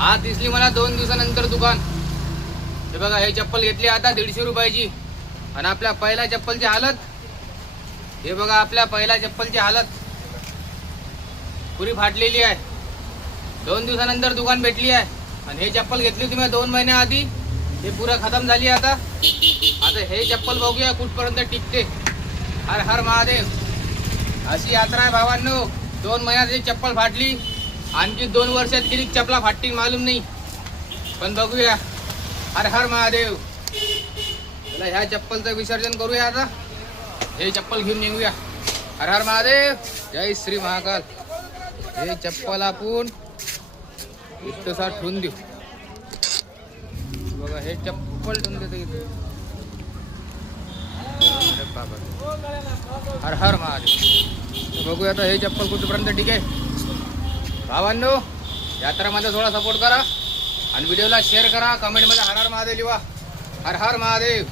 आज दिसली मला दोन दिवसानंतर दुकान. हे बघा हे चप्पल घेतली आता दीडशे रुपयाची. आणि आपल्या पहिल्या चप्पलची हालत? हे बघा आपल्या पहिल्या चप्पलची हालत. पुरी फाटलेली आहे. दोन दिवसानंतर दुकान भेटली आहे. आणि हे चप्पल घेतली होती मी दोन महिन्या आधी. हे पुरं खतम झाली आता. आता हे चप्पल बघूया कुठपर्यंत टिकते. हर हर महादेव. अशी यात्रा आहे भावांनो. दोन महिन्यात ही चप्पल फाटली. आणखी दोन वर्षात किती चपला फाटतील मालूम नाही. पण बघूया. हर हर महादेव. चला ह्या चप्पलचं विसर्जन करूया आता. हे चप्पल घेऊन निघूया. हर हर महादेव. जय श्री महाकाल. हे चप्पल आपण इतकसा ठेवून देऊ. बघा हे चप्पल ठेवून देतो इथे. बाबा. हर हर महादेव. बघूया आता हे चप्पल कुठपर्यंत ठीक आहे भावांनो यात्रामध्ये थोडा सपोर्ट करा आणि व्हिडिओला शेअर करा कमेंटमध्ये हर हर महादेव लिवा. हर हर महादेव.